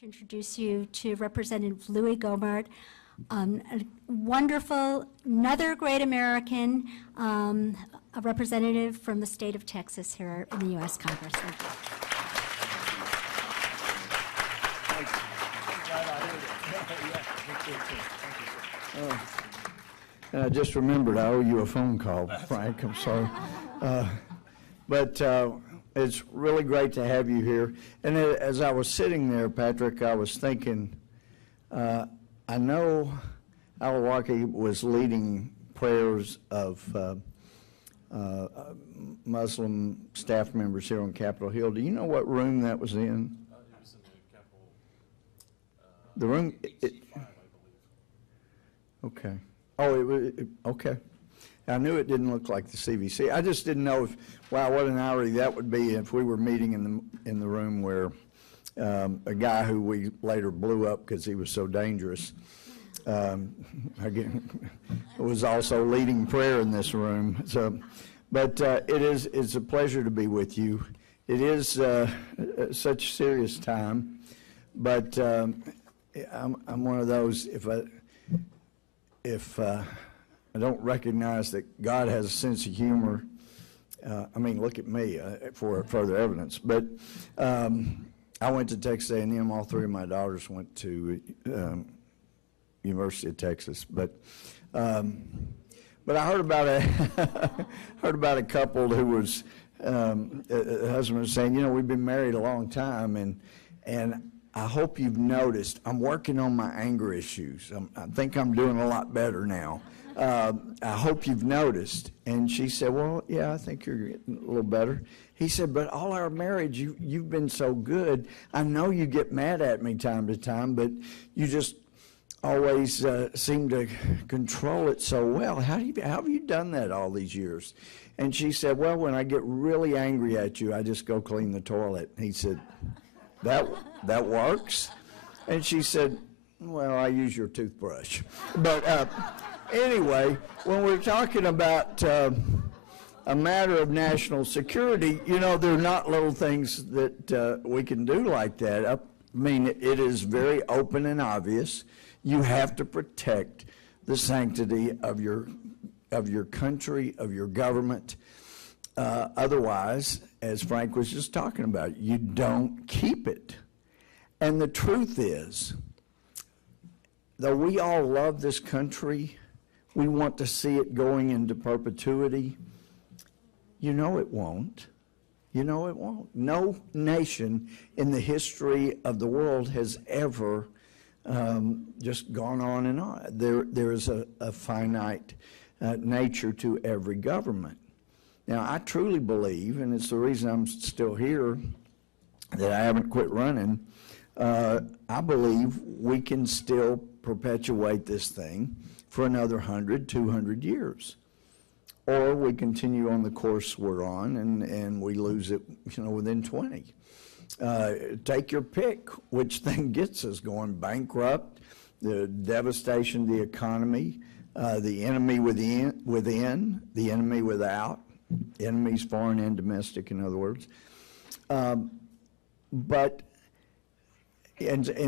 To introduce you to Representative Louis Gohmert, a wonderful, another great American, a representative from the state of Texas here in the U.S. Congress. I just remembered I owe you a phone call, Frank. I'm sorry. But it's really great to have you here. And as I was sitting there, Patrick, I was thinking, I know Alawaki was leading prayers of Muslim staff members here on Capitol Hill. Do you know what room that was in? It was in the Capitol. The room? Five, I believe. Okay. Oh, okay. I knew it didn't look like the CVC. I just didn't know if, wow, what an irony that would be if we were meeting in the room where a guy who we later blew up because he was so dangerous was also leading prayer in this room. So, but it's a pleasure to be with you. It is such a serious time, but I'm one of those, if I don't recognize that God has a sense of humor. I mean, look at me for further evidence. But I went to Texas A&M. All three of my daughters went to University of Texas. But I heard about a couple who was a husband was saying, you know, we've been married a long time, and I hope you've noticed I'm working on my anger issues. I think I'm doing a lot better now. I hope you've noticed. And she said, well, yeah, I think you're getting a little better. He said, but all our marriage, you've been so good. I know you get mad at me time to time, but you just always seem to control it so well. How have you done that all these years? And she said, well, when I get really angry at you, I just go clean the toilet. He said, that works? And she said, well, I use your toothbrush. But anyway, when we're talking about a matter of national security, you know, there are not little things that we can do like that. I mean, it is very open and obvious. You have to protect the sanctity of your country, of your government. Otherwise, as Frank was just talking about, you don't keep it. And the truth is, though we all love this country, we want to see it going into perpetuity, you know it won't. You know it won't. No nation in the history of the world has ever just gone on and on. There is a finite nature to every government. Now, I truly believe, and it's the reason I'm still here, that I haven't quit running, I believe we can still perpetuate this thing for another 100, 200 years. Or we continue on the course we're on and we lose it, you know, within 20. Take your pick, which thing gets us going bankrupt, the devastation of the economy, the enemy within, the enemy without, enemies foreign and domestic, in other words. But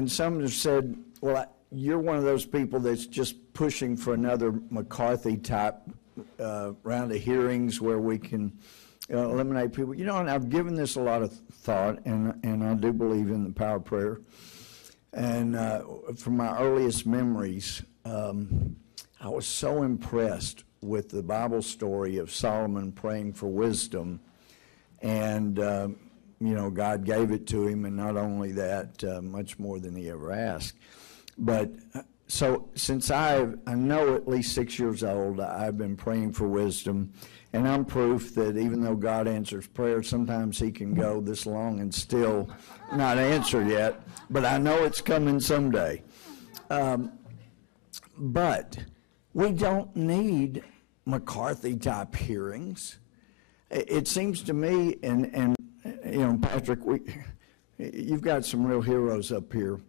some have said, well, you're one of those people that's just pushing for another McCarthy-type round of hearings where we can eliminate people. You know, and I've given this a lot of thought, and I do believe in the power of prayer. And from my earliest memories, I was so impressed with the Bible story of Solomon praying for wisdom. And, you know, God gave it to him, and not only that, much more than he ever asked. But so since I know at least 6 years old, I've been praying for wisdom, and I'm proof that even though God answers prayer, sometimes he can go this long and still not answer yet, but I know it's coming someday. But we don't need McCarthy-type hearings. It seems to me, and you know, Patrick, you've got some real heroes up here,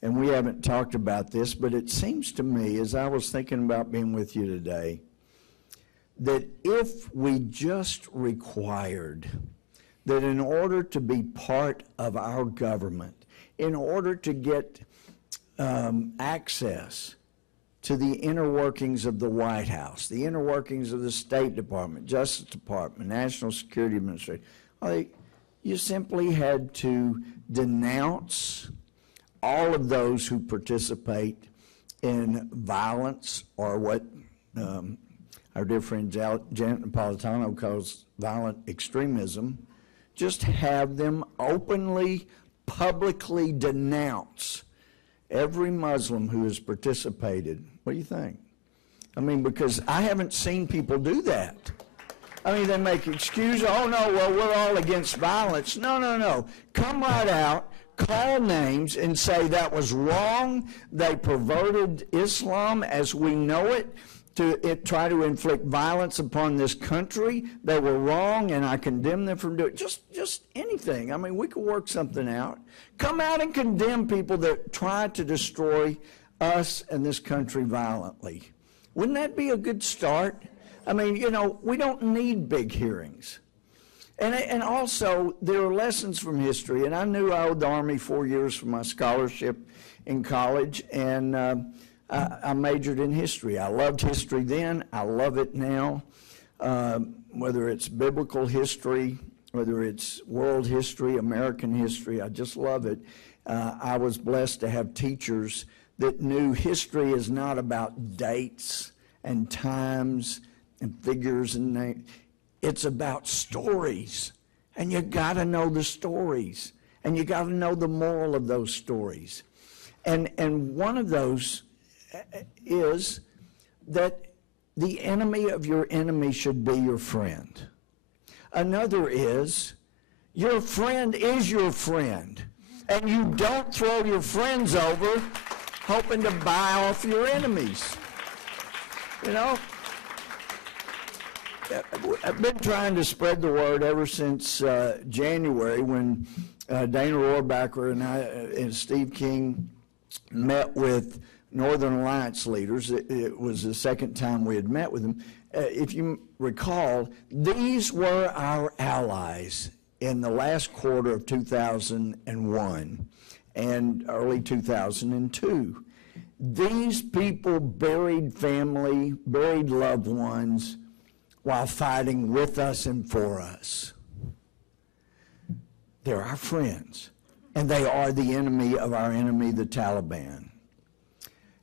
and we haven't talked about this, but it seems to me, as I was thinking about being with you today, that if we just required that in order to be part of our government, in order to get access to the inner workings of the White House, the inner workings of the State Department, Justice Department, National Security Administration. Well, you simply had to denounce all of those who participate in violence, or what our dear friend Janet Napolitano calls violent extremism. Just have them openly, publicly denounce every Muslim who has participated. What do you think? I mean, because I haven't seen people do that. I mean, they make excuses. Oh, no, well, we're all against violence. No, no, no. Come right out, call names, and say that was wrong. They perverted Islam as we know it to try to inflict violence upon this country. They were wrong, and I condemn them for doing it. Just anything. I mean, we could work something out. Come out and condemn people that try to destroy us and this country violently. Wouldn't that be a good start? I mean, you know, we don't need big hearings. And also, there are lessons from history, and I knew I owed the Army 4 years for my scholarship in college, and I majored in history. I loved history then. I love it now. Whether it's biblical history, whether it's world history, American history, I just love it. I was blessed to have teachers that knew history is not about dates and times and figures and names. It's about stories, and you got to know the stories, and you got to know the moral of those stories. And one of those is that the enemy of your enemy should be your friend. Another is your friend is your friend, and you don't throw your friends over hoping to buy off your enemies. You know? I've been trying to spread the word ever since January, when Dana Rohrabacher and I and Steve King met with Northern Alliance leaders. It was the second time we had met with them. If you recall, these were our allies in the last quarter of 2001 and early 2002. These people buried family, buried loved ones, while fighting with us and for us. They're our friends, and they are the enemy of our enemy, the Taliban.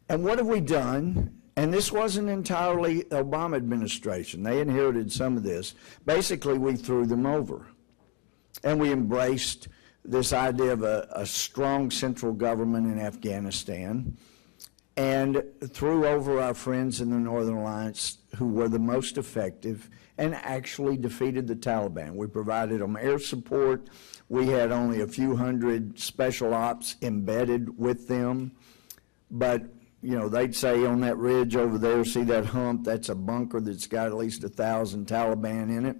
And what have we done? And this wasn't entirely Obama administration. They inherited some of this. Basically, we threw them over, and we embraced this idea of a strong central government in Afghanistan, and threw over our friends in the Northern Alliance who were the most effective and actually defeated the Taliban. We provided them air support. We had only a few hundred special ops embedded with them. But, you know, they'd say on that ridge over there, see that hump, that's a bunker that's got at least 1,000 Taliban in it.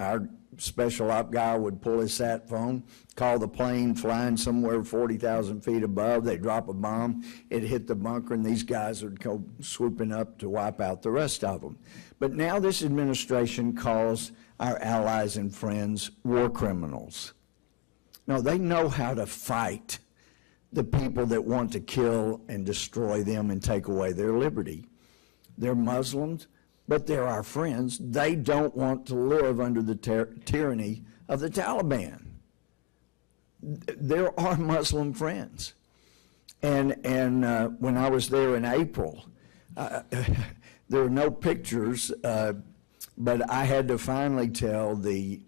Our special op guy would pull his sat phone, call the plane flying somewhere 40,000 feet above. They'd drop a bomb. It hit the bunker, and these guys would go swooping up to wipe out the rest of them. But now this administration calls our allies and friends war criminals. No, they know how to fight the people that want to kill and destroy them and take away their liberty. They're Muslims, but they're our friends. They don't want to live under the tyranny of the Taliban. There are Muslim friends. And when I was there in April, there were no pictures, but I had to finally tell the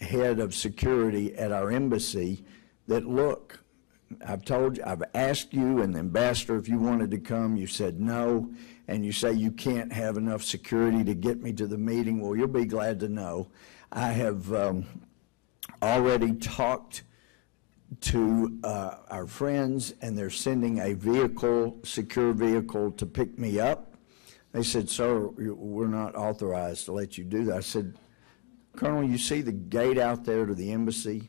head of security at our embassy that, look, I've asked you and the ambassador if you wanted to come. You said no, and you say you can't have enough security to get me to the meeting. Well, you'll be glad to know I have already talked to our friends, and they're sending a vehicle, secure vehicle, to pick me up. They said, sir, we're not authorized to let you do that. I said, Colonel, you see the gate out there to the embassy?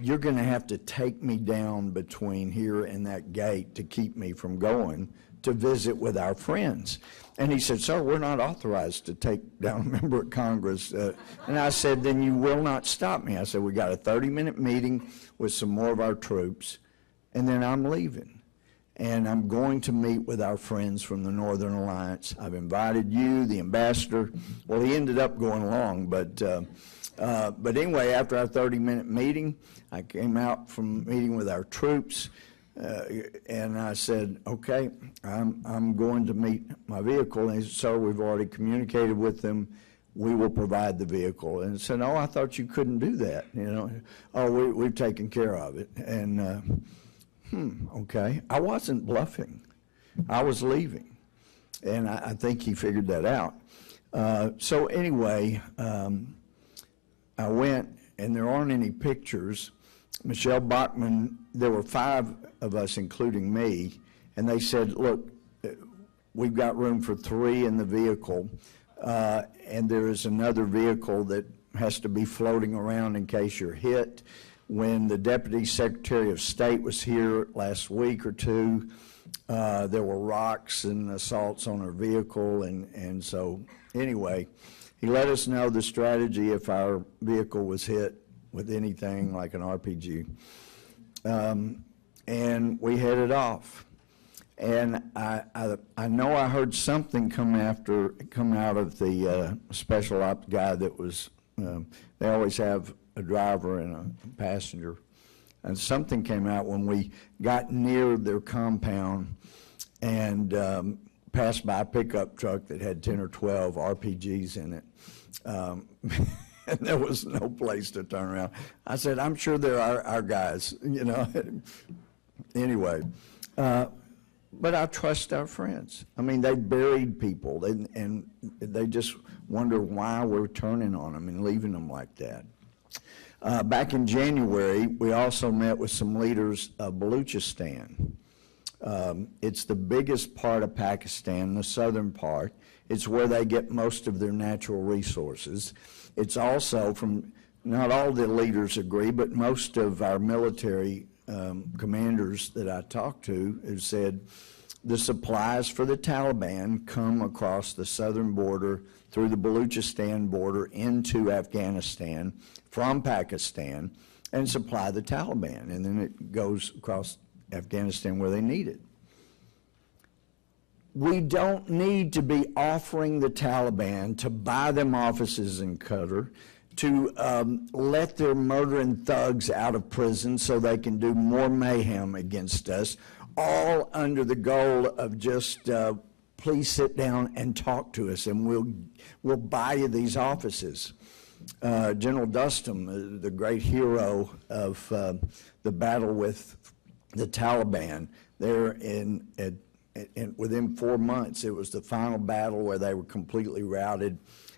You're going to have to take me down between here and that gate to keep me from going to visit with our friends. And he said, sir, we're not authorized to take down a member of Congress. And I said, then you will not stop me. I said, we got a 30-minute meeting with some more of our troops, and then I'm leaving. And I'm going to meet with our friends from the Northern Alliance. I've invited you, the ambassador. Well, he ended up going along, but anyway, after our 30-minute meeting, I came out from meeting with our troops, and I said, okay, I'm going to meet my vehicle. And he said, sir, we've already communicated with them. We will provide the vehicle. And I said, oh, I thought you couldn't do that. You know, oh, we've taken care of it. And okay. I wasn't bluffing. I was leaving. And I think he figured that out. So anyway, I went, and there aren't any pictures. Michelle Bachmann, there were 5 of us, including me, and they said, look, we've got room for 3 in the vehicle, and there is another vehicle that has to be floating around in case you're hit. When the Deputy Secretary of State was here last week or 2, there were rocks and assaults on our vehicle, and so anyway, he let us know the strategy if our vehicle was hit with anything like an RPG. And we headed off. And I know I heard something come out of the special ops guy that was, they always have a driver and a passenger. And something came out when we got near their compound and passed by a pickup truck that had 10 or 12 RPGs in it. And there was no place to turn around. I said, I'm sure they're our guys, you know. Anyway, but I trust our friends. I mean, they buried people, and they just wonder why we're turning on them and leaving them like that. Back in January, we also met with some leaders of Baluchistan. It's the biggest part of Pakistan, the southern part. It's where they get most of their natural resources. It's also, from not all the leaders agree, but most of our military commanders that I talked to have said the supplies for the Taliban come across the southern border through the Baluchistan border into Afghanistan from Pakistan and supply the Taliban, and then it goes across Afghanistan where they need it. We don't need to be offering the Taliban to buy them offices in Qatar, to let their murdering thugs out of prison so they can do more mayhem against us, all under the goal of just please sit down and talk to us and we'll buy you these offices. General Dustam, the great hero of the battle with the Taliban, there within 4 months, it was the final battle where they were completely routed.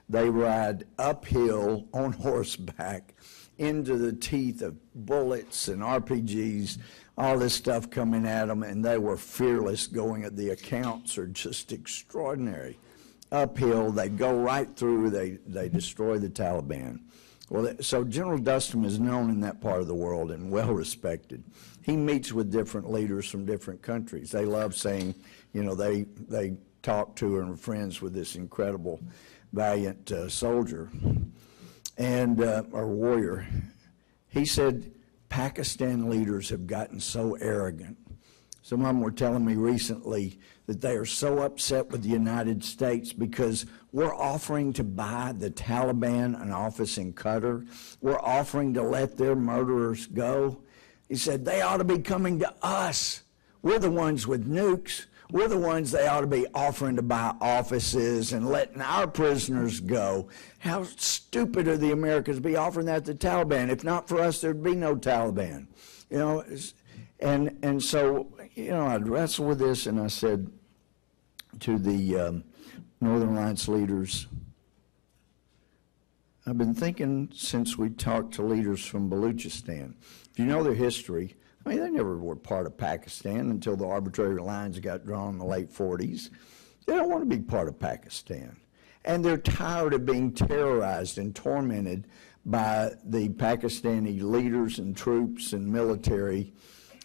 They ride uphill on horseback into the teeth of bullets and RPGs, all this stuff coming at them, and they were fearless going at the accounts are just extraordinary. Uphill, they go right through, they destroy the Taliban. Well, so General Dustam is known in that part of the world and well respected. He meets with different leaders from different countries. They love saying, you know, they talk to and are friends with this incredible, valiant soldier and or warrior. He said Pakistan leaders have gotten so arrogant. Some of them were telling me recently that they are so upset with the United States because we're offering to buy the Taliban an office in Qatar. We're offering to let their murderers go. He said they ought to be coming to us. We're the ones with nukes. We're the ones they ought to be offering to buy offices and letting our prisoners go. How stupid are the Americans to be offering that to the Taliban? If not for us, there'd be no Taliban. You know, and so, you know, I'd wrestle with this, and I said to the Northern Alliance leaders, I've been thinking since we talked to leaders from Baluchistan, if you know their history, I mean, they never were part of Pakistan until the arbitrary lines got drawn in the late 40s. They don't want to be part of Pakistan. And they're tired of being terrorized and tormented by the Pakistani leaders and troops and military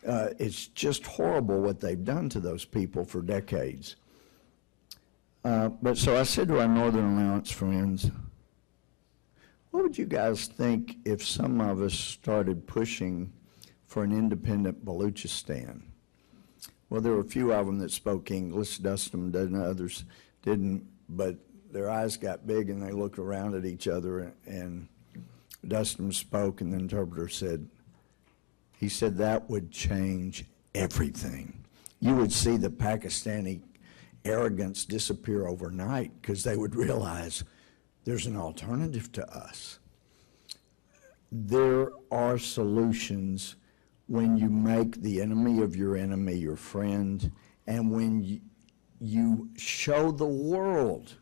It's just horrible what they've done to those people for decades. But so I said to our Northern Alliance friends, what would you guys think if some of us started pushing for an independent Baluchistan? Well, there were a few of them that spoke English. Dustin didn't, others didn't, but their eyes got big and they looked around at each other, and Dustin spoke, and the interpreter said, he said that would change everything. You would see the Pakistani arrogance disappear overnight because they would realize there's an alternative to us. There are solutions when you make the enemy of your enemy your friend, and when you show the world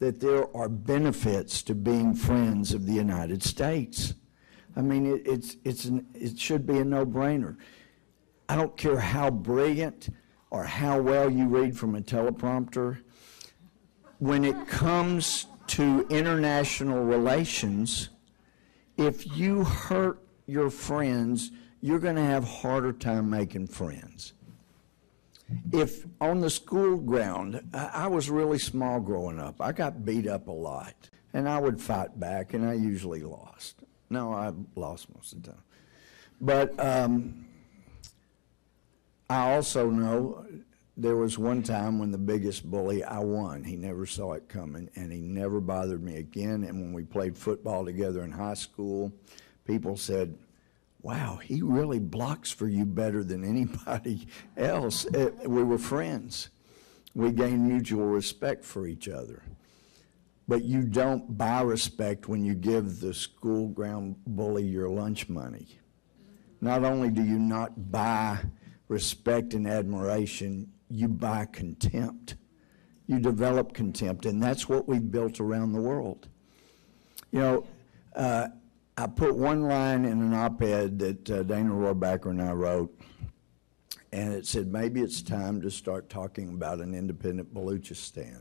that there are benefits to being friends of the United States. I mean, it should be a no-brainer. I don't care how brilliant or how well you read from a teleprompter. When it comes to international relations, if you hurt your friends, you're going to have a harder time making friends. If on the school ground, I was really small growing up. I got beat up a lot, and I would fight back, and I usually lost. No, I lost most of the time. But I also know there was one time when the biggest bully, I won. He never saw it coming, and he never bothered me again. And when we played football together in high school, people said, wow, he really blocks for you better than anybody else. We were friends. We gained mutual respect for each other. But you don't buy respect when you give the school ground bully your lunch money. Not only do you not buy respect and admiration, you buy contempt. You develop contempt, and that's what we've built around the world. You know, I put one line in an op-ed that Dana Rohrabacher and I wrote, and it said, maybe it's time to start talking about an independent Baluchistan.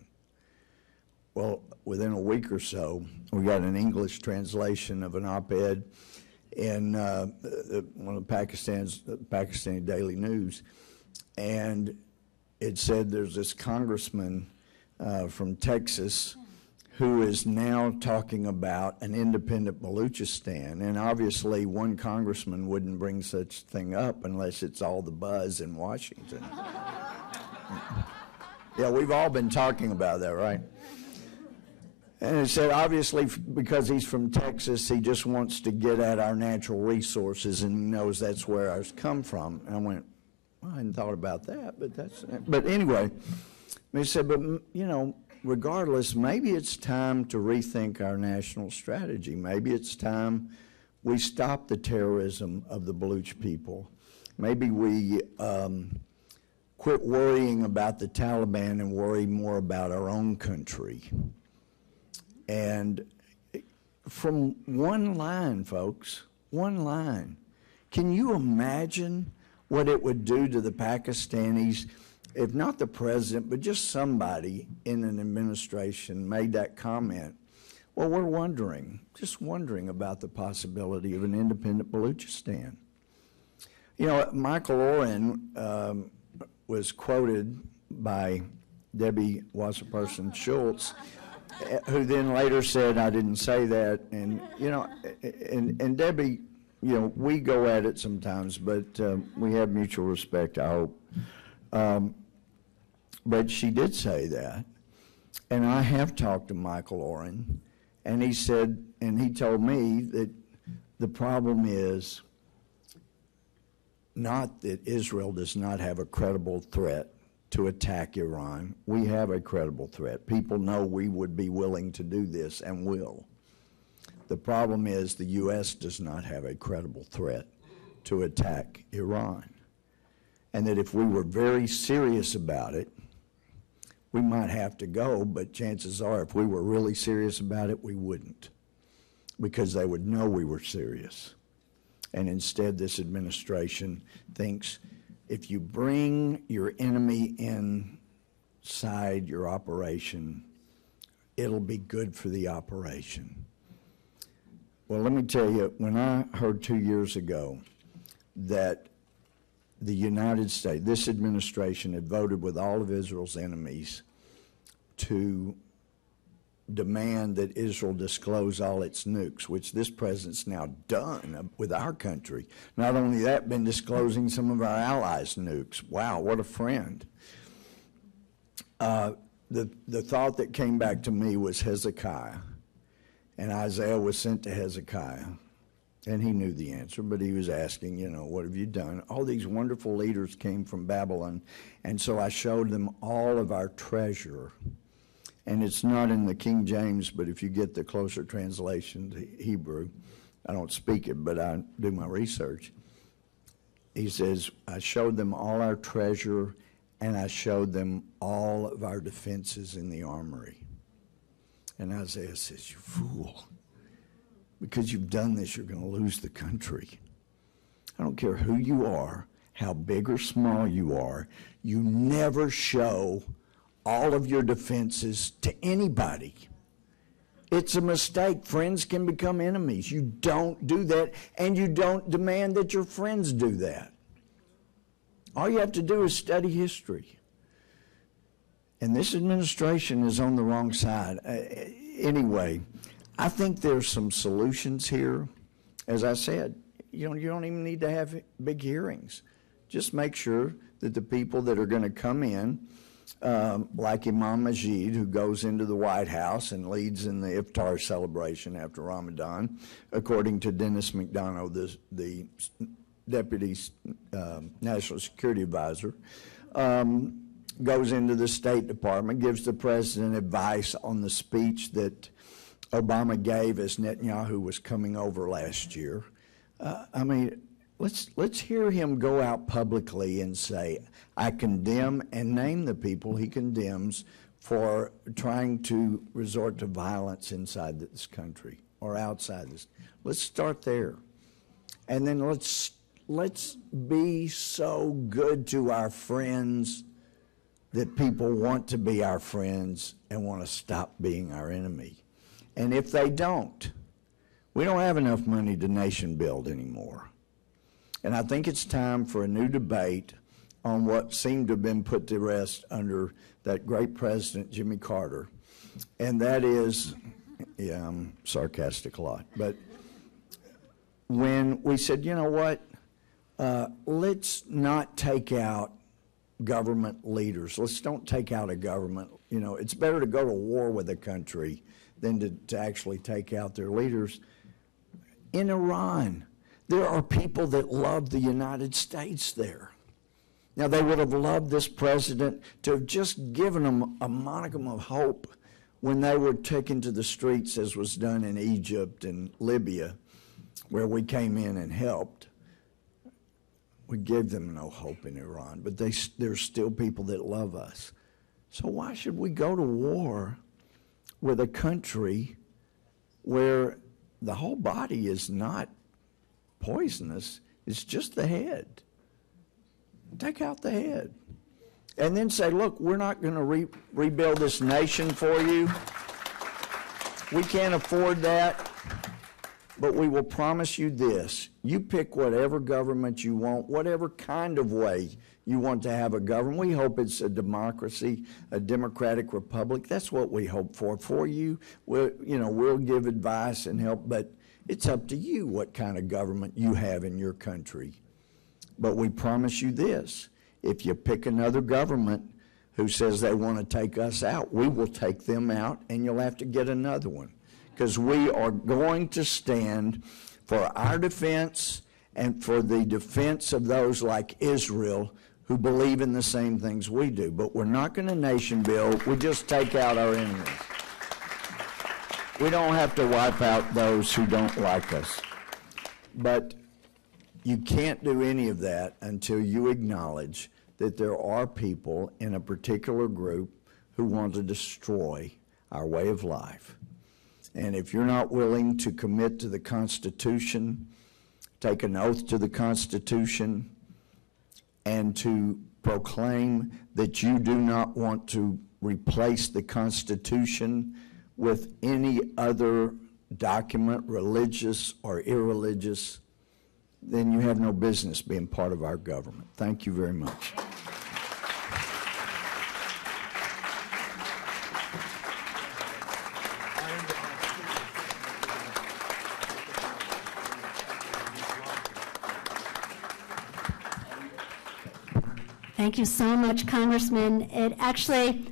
Well, within a week or so, we got an English translation of an op-ed in one of Pakistani Daily News, and it said there's this congressman from Texas who is now talking about an independent Baluchistan, and obviously one congressman wouldn't bring such thing up unless it's all the buzz in Washington. Yeah, we've all been talking about that, right? And it said, obviously, because he's from Texas, he just wants to get at our natural resources and he knows that's where ours come from. And I went, well, I hadn't thought about that, but anyway, he said, but, you know, regardless, maybe it's time to rethink our national strategy. Maybe it's time we stop the terrorism of the Baluch people. Maybe we quit worrying about the Taliban and worry more about our own country. And from one line, folks, one line, can you imagine what it would do to the Pakistanis if not the president, but just somebody in an administration made that comment? Well, we're just wondering about the possibility of an independent Baluchistan. You know, Michael Oren was quoted by Debbie Wasserperson-Schultz, who then later said, I didn't say that. And, you know, and Debbie, you know, we go at it sometimes, but we have mutual respect, I hope. But she did say that. And I have talked to Michael Oren, and he said, and he told me that the problem is not that Israel does not have a credible threat to attack Iran. We have a credible threat. People know we would be willing to do this and will. The problem is the U.S. does not have a credible threat to attack Iran. And that if we were very serious about it, we might have to go, but chances are if we were really serious about it, we wouldn't, because they would know we were serious. And instead, this administration thinks if you bring your enemy inside your operation, it'll be good for the operation. Well, let me tell you, when I heard 2 years ago that the United States, this administration had voted with all of Israel's enemies to demand that Israel disclose all its nukes, which this president's now done with our country. Not only that, been disclosing some of our allies' nukes. Wow, what a friend. The thought that came back to me was Hezekiah, and Isaiah was sent to Hezekiah, and he knew the answer, but he was asking, you know, what have you done? All these wonderful leaders came from Babylon, and so I showed them all of our treasure. And it's not in the King James, but if you get the closer translation to Hebrew, I don't speak it, but I do my research. He says, I showed them all our treasure, and I showed them all of our defenses in the armory. And Isaiah says, you fool. Because you've done this, you're going to lose the country. I don't care who you are, how big or small you are, you never show all of your defenses to anybody. It's a mistake. Friends can become enemies. You don't do that, and you don't demand that your friends do that. All you have to do is study history. And this administration is on the wrong side. Anyway, I think there's some solutions here. As I said, you don't even need to have big hearings. Just make sure that the people that are going to come in, like Imam Majid, who goes into the White House and leads in the iftar celebration after Ramadan, according to Dennis McDonough, the Deputy National Security Advisor, goes into the State Department, gives the president advice on the speech that Obama gave as Netanyahu was coming over last year. I mean, let's hear him go out publicly and say, I condemn, and name the people he condemns for trying to resort to violence inside this country or outside this. Let's start there. And then let's be so good to our friends that people want to be our friends and want to stop being our enemy. And if they don't, we don't have enough money to nation build anymore. And I think it's time for a new debate on what seemed to have been put to rest under that great president, Jimmy Carter. And that is, yeah, I'm sarcastic a lot, but when we said, you know what, let's not take out government leaders. Let's don't take out a government. You know, it's better to go to war with a country than to actually take out their leaders. In Iran, there are people that love the United States there. Now, they would have loved this president to have just given them a modicum of hope when they were taken to the streets, as was done in Egypt and Libya, where we came in and helped. We gave them no hope in Iran, but there's still people that love us. So why should we go to war with a country where the whole body is not poisonous? It's just the head. Take out the head. And then say, look, we're not going to rebuild this nation for you. We can't afford that. But we will promise you this. You pick whatever government you want, whatever kind of way you want to have a government. We hope it's a democracy, a democratic republic. That's what we hope for you. We'll give advice and help, but it's up to you what kind of government you have in your country. But we promise you this. If you pick another government who says they want to take us out, we will take them out, and you'll have to get another one. Because we are going to stand for our defense and for the defense of those like Israel who believe in the same things we do. But we're not going to nation build. We just take out our enemies. We don't have to wipe out those who don't like us. But you can't do any of that until you acknowledge that there are people in a particular group who want to destroy our way of life. And if you're not willing to commit to the Constitution, take an oath to the Constitution, and to proclaim that you do not want to replace the Constitution with any other document, religious or irreligious, then you have no business being part of our government. Thank you very much. Thank you so much, Congressman. It actually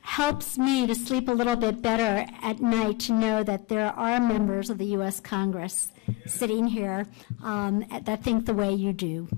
helps me to sleep a little bit better at night to know that there are members of the U.S. Congress sitting here that think the way you do.